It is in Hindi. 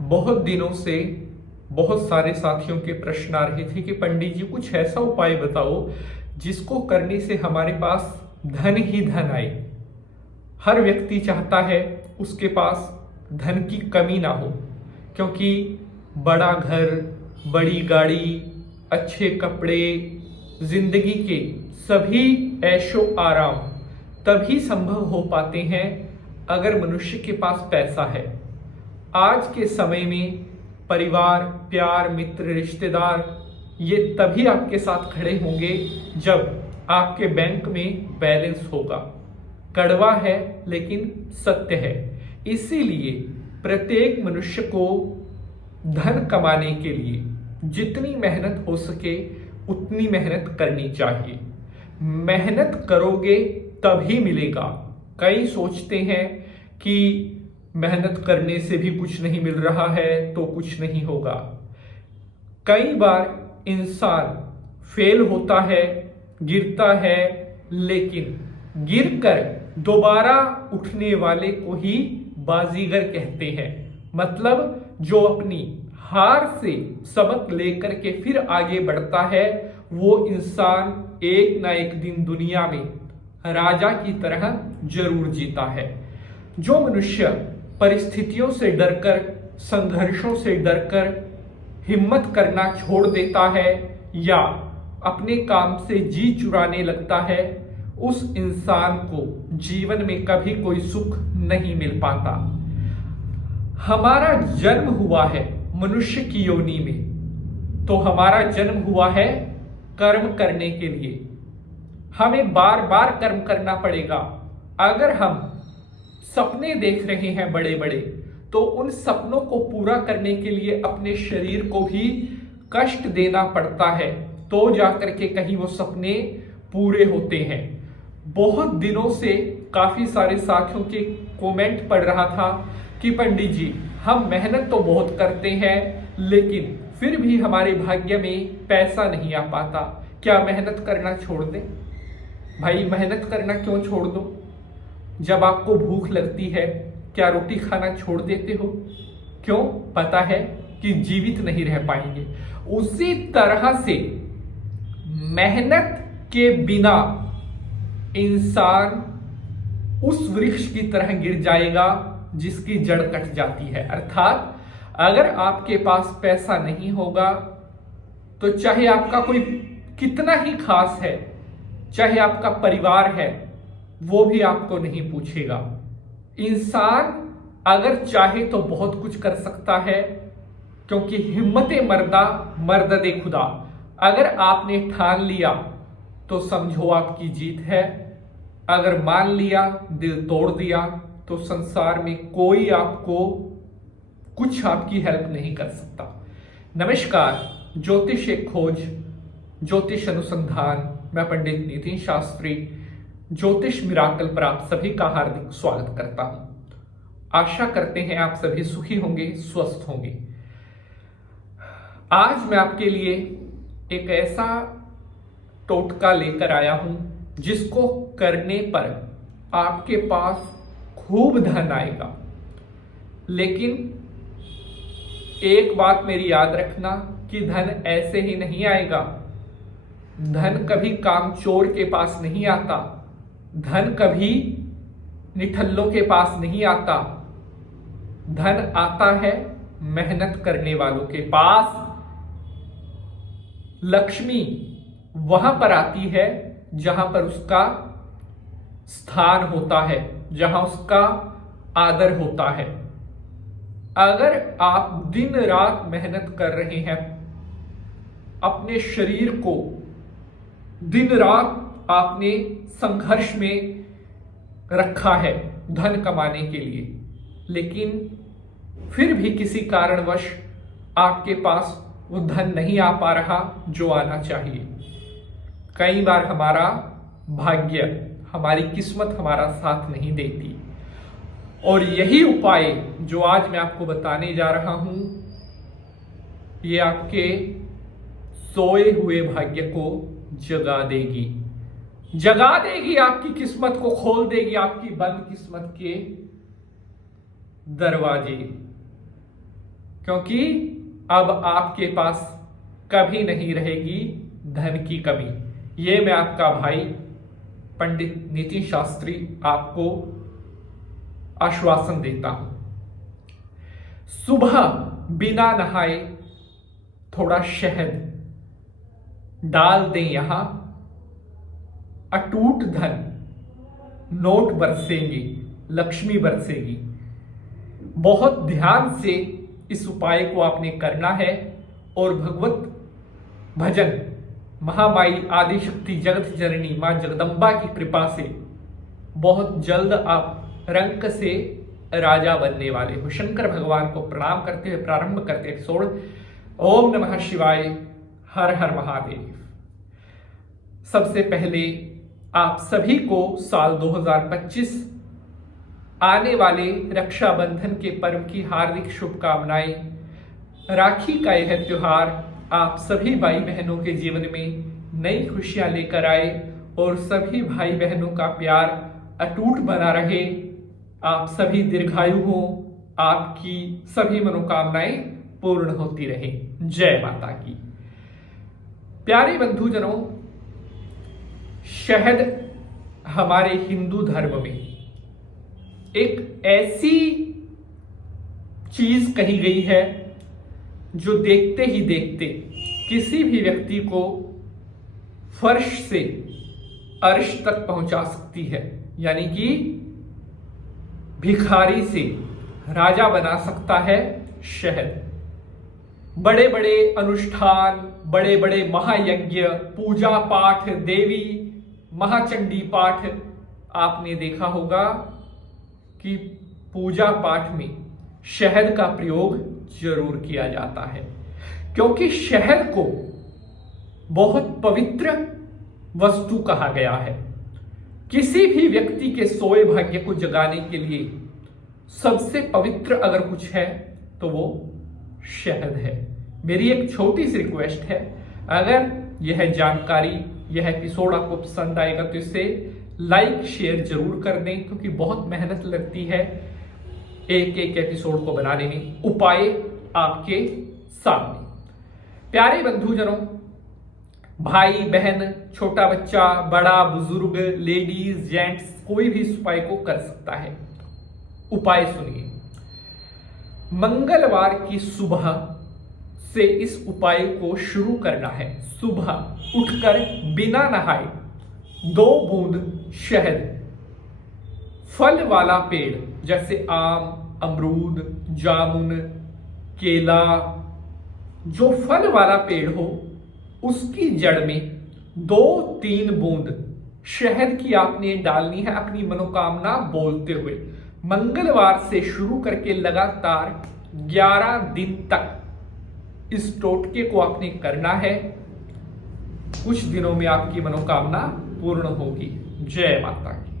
बहुत दिनों से बहुत सारे साथियों के प्रश्न आ रहे थे कि पंडित जी कुछ ऐसा उपाय बताओ जिसको करने से हमारे पास धन ही धन आए। हर व्यक्ति चाहता है उसके पास धन की कमी ना हो, क्योंकि बड़ा घर, बड़ी गाड़ी, अच्छे कपड़े, जिंदगी के सभी ऐशो आराम तभी संभव हो पाते हैं अगर मनुष्य के पास पैसा है। आज के समय में परिवार, प्यार, मित्र, रिश्तेदार ये तभी आपके साथ खड़े होंगे जब आपके बैंक में बैलेंस होगा। कड़वा है लेकिन सत्य है। इसीलिए प्रत्येक मनुष्य को धन कमाने के लिए जितनी मेहनत हो सके उतनी मेहनत करनी चाहिए। मेहनत करोगे तभी मिलेगा। कई सोचते हैं कि मेहनत करने से भी कुछ नहीं मिल रहा है तो कुछ नहीं होगा। कई बार इंसान फेल होता है, गिरता है, लेकिन गिरकर दोबारा उठने वाले को ही बाजीगर कहते हैं। मतलब जो अपनी हार से सबक लेकर के फिर आगे बढ़ता है वो इंसान एक ना एक दिन दुनिया में राजा की तरह जरूर जीता है। जो मनुष्य परिस्थितियों से डरकर, संघर्षों से डरकर हिम्मत करना छोड़ देता है या अपने काम से जी चुराने लगता है, उस इंसान को जीवन में कभी कोई सुख नहीं मिल पाता। हमारा जन्म हुआ है मनुष्य की योनि में, तो हमारा जन्म हुआ है कर्म करने के लिए। हमें बार बार कर्म करना पड़ेगा। अगर हम सपने देख रहे हैं बड़े बड़े, तो उन सपनों को पूरा करने के लिए अपने शरीर को भी कष्ट देना पड़ता है, तो जाकर के कहीं वो सपने पूरे होते हैं। बहुत दिनों से काफी सारे साथियों के कमेंट पढ़ रहा था कि पंडित जी हम मेहनत तो बहुत करते हैं लेकिन फिर भी हमारे भाग्य में पैसा नहीं आ पाता, क्या मेहनत करना छोड़ दें? भाई मेहनत करना क्यों छोड़ दो? जब आपको भूख लगती है क्या रोटी खाना छोड़ देते हो? क्यों? पता है कि जीवित नहीं रह पाएंगे। उसी तरह से मेहनत के बिना इंसान उस वृक्ष की तरह गिर जाएगा जिसकी जड़ कट जाती है। अर्थात अगर आपके पास पैसा नहीं होगा तो चाहे आपका कोई कितना ही खास है, चाहे आपका परिवार है, वो भी आपको नहीं पूछेगा। इंसान अगर चाहे तो बहुत कुछ कर सकता है, क्योंकि हिम्मते मर्दा मर्द दे खुदा। अगर आपने ठान लिया तो समझो आपकी जीत है। अगर मान लिया, दिल तोड़ दिया, तो संसार में कोई आपको कुछ आपकी हेल्प नहीं कर सकता। नमस्कार, ज्योतिष एक खोज, ज्योतिष अनुसंधान, मैं पंडित नितिन शास्त्री ज्योतिष मिराकल पर आप सभी का हार्दिक स्वागत करता हूं। आशा करते हैं आप सभी सुखी होंगे, स्वस्थ होंगे। आज मैं आपके लिए एक ऐसा टोटका लेकर आया हूं जिसको करने पर आपके पास खूब धन आएगा। लेकिन एक बात मेरी याद रखना कि धन ऐसे ही नहीं आएगा। धन कभी कामचोर के पास नहीं आता, धन कभी निठल्लों के पास नहीं आता। धन आता है मेहनत करने वालों के पास। लक्ष्मी वहां पर आती है जहां पर उसका स्थान होता है, जहां उसका आदर होता है। अगर आप दिन रात मेहनत कर रहे हैं, अपने शरीर को दिन रात आपने संघर्ष में रखा है धन कमाने के लिए, लेकिन फिर भी किसी कारणवश आपके पास वो धन नहीं आ पा रहा जो आना चाहिए। कई बार हमारा भाग्य, हमारी किस्मत हमारा साथ नहीं देती, और यही उपाय जो आज मैं आपको बताने जा रहा हूं, ये आपके सोए हुए भाग्य को जगा देगी। जगा देगी, आपकी किस्मत को खोल देगी, आपकी बंद किस्मत के दरवाजे। क्योंकि अब आपके पास कभी नहीं रहेगी धन की कमी। ये मैं आपका भाई पंडित नितिन शास्त्री आपको आश्वासन देता हूं। सुबह बिना नहाए थोड़ा शहद डाल दें, यहां अटूट धन, नोट बरसेंगे, लक्ष्मी बरसेगी। बहुत ध्यान से इस उपाय को आपने करना है और भगवत भजन, महामाई आदिशक्ति जगत जननी मां जगदम्बा की कृपा से बहुत जल्द आप रंक से राजा बनने वाले हो। शंकर भगवान को प्रणाम करते हुए प्रारंभ करते एपिसोड। ओम नमः शिवाय, हर हर महादेव। सबसे पहले आप सभी को साल 2025 आने वाले रक्षाबंधन के पर्व की हार्दिक शुभकामनाएं। राखी का यह त्योहार आप सभी भाई बहनों के जीवन में नई खुशियां लेकर आए और सभी भाई बहनों का प्यार अटूट बना रहे। आप सभी दीर्घायु हो, आपकी सभी मनोकामनाएं पूर्ण होती रहे। जय माता की। प्यारे बंधुजनों, शहद हमारे हिंदू धर्म में एक ऐसी चीज कही गई है जो देखते ही देखते किसी भी व्यक्ति को फर्श से अर्श तक पहुंचा सकती है, यानी कि भिखारी से राजा बना सकता है शहद। बड़े बड़े अनुष्ठान, बड़े बड़े महायज्ञ, पूजा पाठ, देवी महाचंडी पाठ, आपने देखा होगा कि पूजा पाठ में शहद का प्रयोग जरूर किया जाता है, क्योंकि शहद को बहुत पवित्र वस्तु कहा गया है। किसी भी व्यक्ति के सोए भाग्य को जगाने के लिए सबसे पवित्र अगर कुछ है तो वो शहद है। मेरी एक छोटी सी रिक्वेस्ट है, अगर यह जानकारी, यह एपिसोड आपको पसंद आएगा तो इसे लाइक शेयर जरूर कर दें, क्योंकि बहुत मेहनत लगती है एक एक एपिसोड को बनाने में। उपाय आपके सामने। प्यारे बंधुजनों, भाई बहन, छोटा बच्चा, बड़ा बुजुर्ग, लेडीज जेंट्स, कोई भी इस उपाय को कर सकता है। उपाय सुनिए। मंगलवार की सुबह से इस उपाय को शुरू करना है। सुबह उठकर बिना नहाए 2 बूंद शहद, फल वाला पेड़ जैसे आम, अमरूद, जामुन, केला, जो फल वाला पेड़ हो उसकी जड़ में 2-3 बूंद शहद की आपने डालनी है, अपनी मनोकामना बोलते हुए। मंगलवार से शुरू करके लगातार 11 दिन तक इस टोटके को आपने करना है। कुछ दिनों में आपकी मनोकामना पूर्ण होगी। जय माता की।